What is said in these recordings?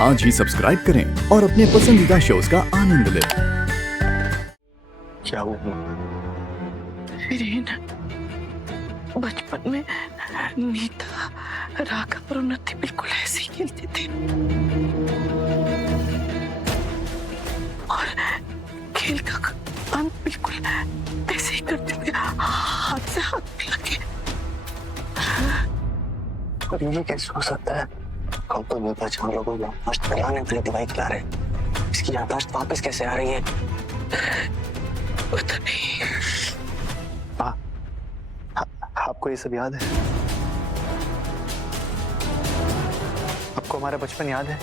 आज ही सब्सक्राइब करें और अपने पसंदीदा शोज का आनंद लें। क्या हुआ? वीरेन, बचपन में नीता, राघव और उन्नति बिल्कुल ऐसे ही खेलते थे और खेल का अंत बिल्कुल ऐसे ही करते थे, हाथ से हाथ मिला के। और ये कैसे हो सकता है? हम तो बेपहचान लोगों को याददाश्त दिलाने के लिए दवाई खिला रहे हैं। इसकी याददाश्त वापस कैसे आ रही है? पता नहीं। आपको ये सब याद है? आपको हमारा बचपन याद है?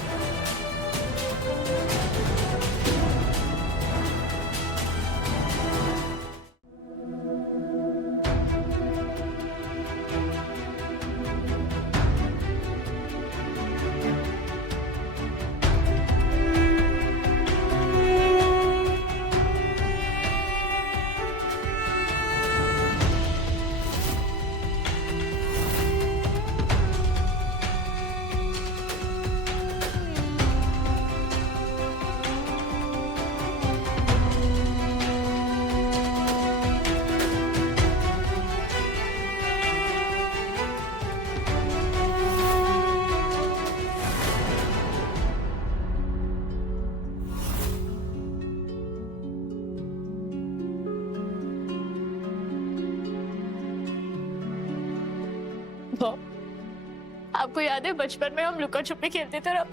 आपको याद है बचपन में हम लुका छुपी खेलते थे ना,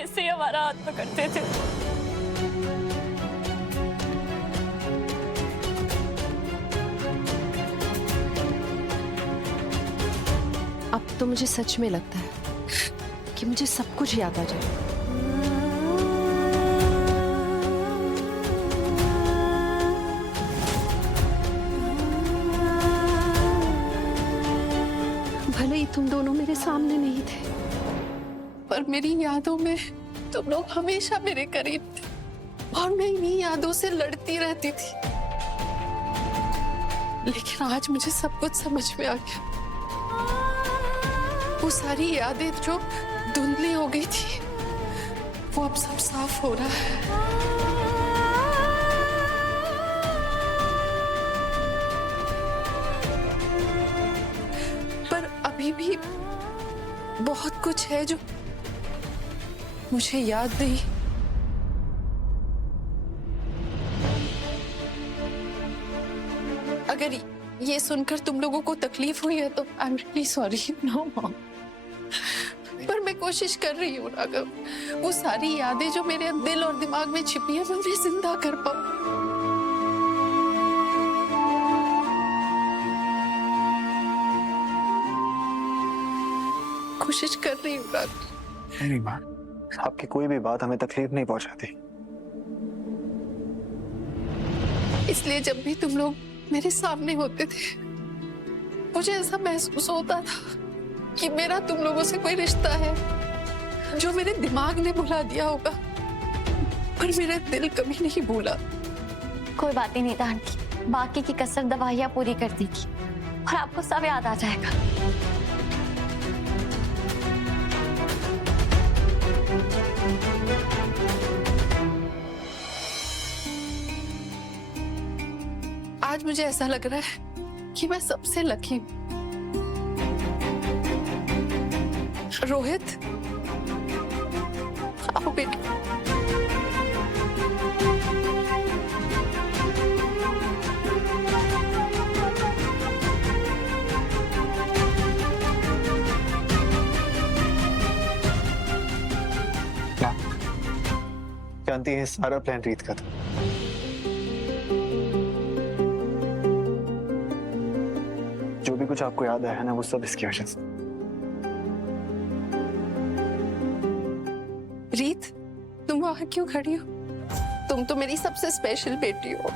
ऐसे ही हमारा हाथ पकड़ते थे। अब तो मुझे सच में लगता है कि मुझे सब कुछ याद आ जाए। भले ही तुम दोनों मेरे सामने नहीं थे, पर मेरी यादों में तुम लोग हमेशा मेरे करीब थे और मैं इन्हीं यादों से लड़ती रहती थी। लेकिन आज मुझे सब कुछ समझ में आ गया। वो सारी यादें जो धुंधली हो गई थी, वो अब सब साफ हो रहा है। पर अभी भी बहुत कुछ है जो मुझे याद नहीं। अगर ये सुनकर तुम लोगों को तकलीफ हुई है तो I am really sorry. No mom, पर मैं कोशिश कर रही हूँ राघव, वो सारी यादें जो मेरे दिल और दिमाग में छिपी है मैं उन्हें जिंदा कर पाऊँ। कोशिश कर रही हूँ राघव। नहीं माँ, आपकी कोई भी बात हमें तकलीफ नहीं पहुंचाती। इसलिए जब भी तुम लोग मेरे सामने होते थे, मुझे ऐसा महसूस होता था कि मेरा तुम लोगों से कोई रिश्ता है जो मेरे दिमाग ने भुला दिया होगा, पर मेरा दिल कभी नहीं भूला। कोई बात ही नहीं था आंटी, बाकी की कसर दवाइयाँ पूरी कर देगी और आपको सब याद आ जाएगा। आज मुझे ऐसा लग रहा है कि मैं सबसे लकी हूँ। रोहित, आओ बेटा। जानती है सारा प्लान रीत का था। जो भी कुछ आपको याद आया है ना, वो सब इसकी वजह से। रीत, तुम वहां क्यों खड़ी हो? तुम तो मेरी सबसे स्पेशल बेटी हो।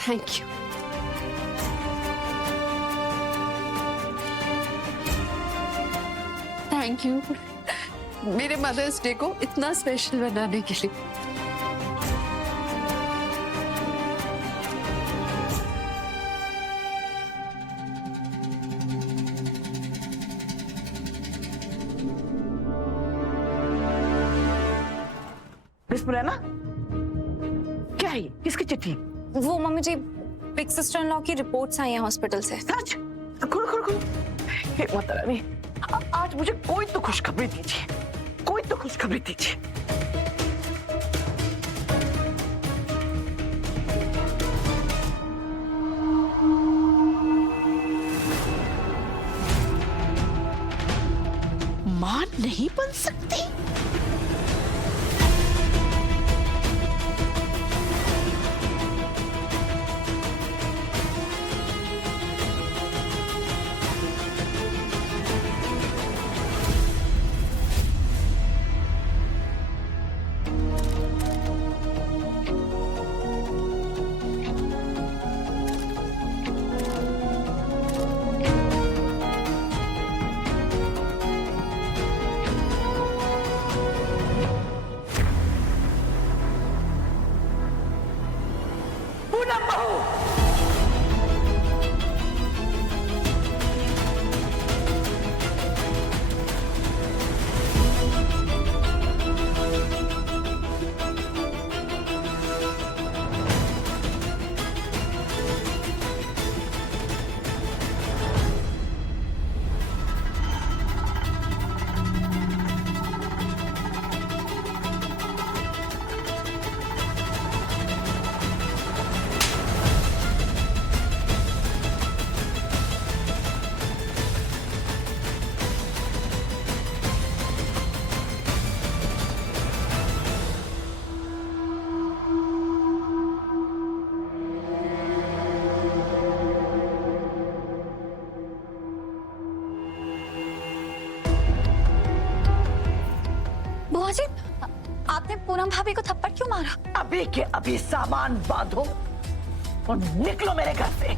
Thank you. थैंक यू मेरे मदर्स डे को इतना स्पेशल बनाने के लिए। है ना? क्या है ये? किसकी चिट्ठी? वो mummy ji, big sister in law की रिपोर्ट्स आई हैं हॉस्पिटल से। सच? खोलो खोलो खोलो। हे माता रानी, आज मुझे कोई तो खुशखबरी दीजिए, कोई तो खुशखबरी दीजिए। मां नहीं बन सकती? पूनम बहू, बुआ जी, आपने पूनम भाभी को थप्पड़ क्यों मारा? अभी के अभी सामान बांधो और निकलो मेरे घर से।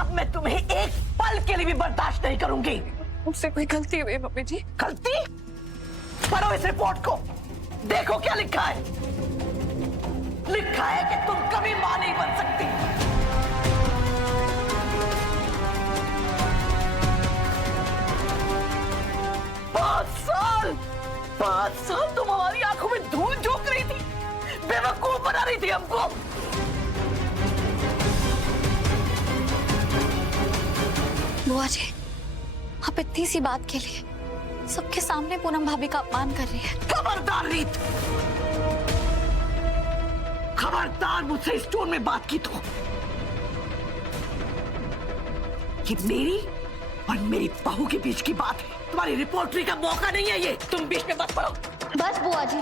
अब मैं तुम्हें एक पल के लिए भी बर्दाश्त नहीं करूंगी। मुझसे कोई गलती हुई मम्मी जी। गलती? पढ़ो इस रिपोर्ट को, देखो क्या लिखा है। लिखा है कि तुम कभी मां नहीं बन सकती। पांच साल तुम हमारी आंखों में धूल झोंक रही थी, बेवकूफ बना रही थी हमको। बुआ जी, आप इतनी सी बात के लिए सबके सामने पूनम भाभी का अपमान कर रही है। खबरदार रीत, खबरदार मुझसे इस टोन में बात की तो। ये मेरी और मेरी बहू के बीच की बात है, तुम्हारी रिपोर्टरी का मौका नहीं है ये। तुम बीच में मत पड़ो। बस बुआ जी,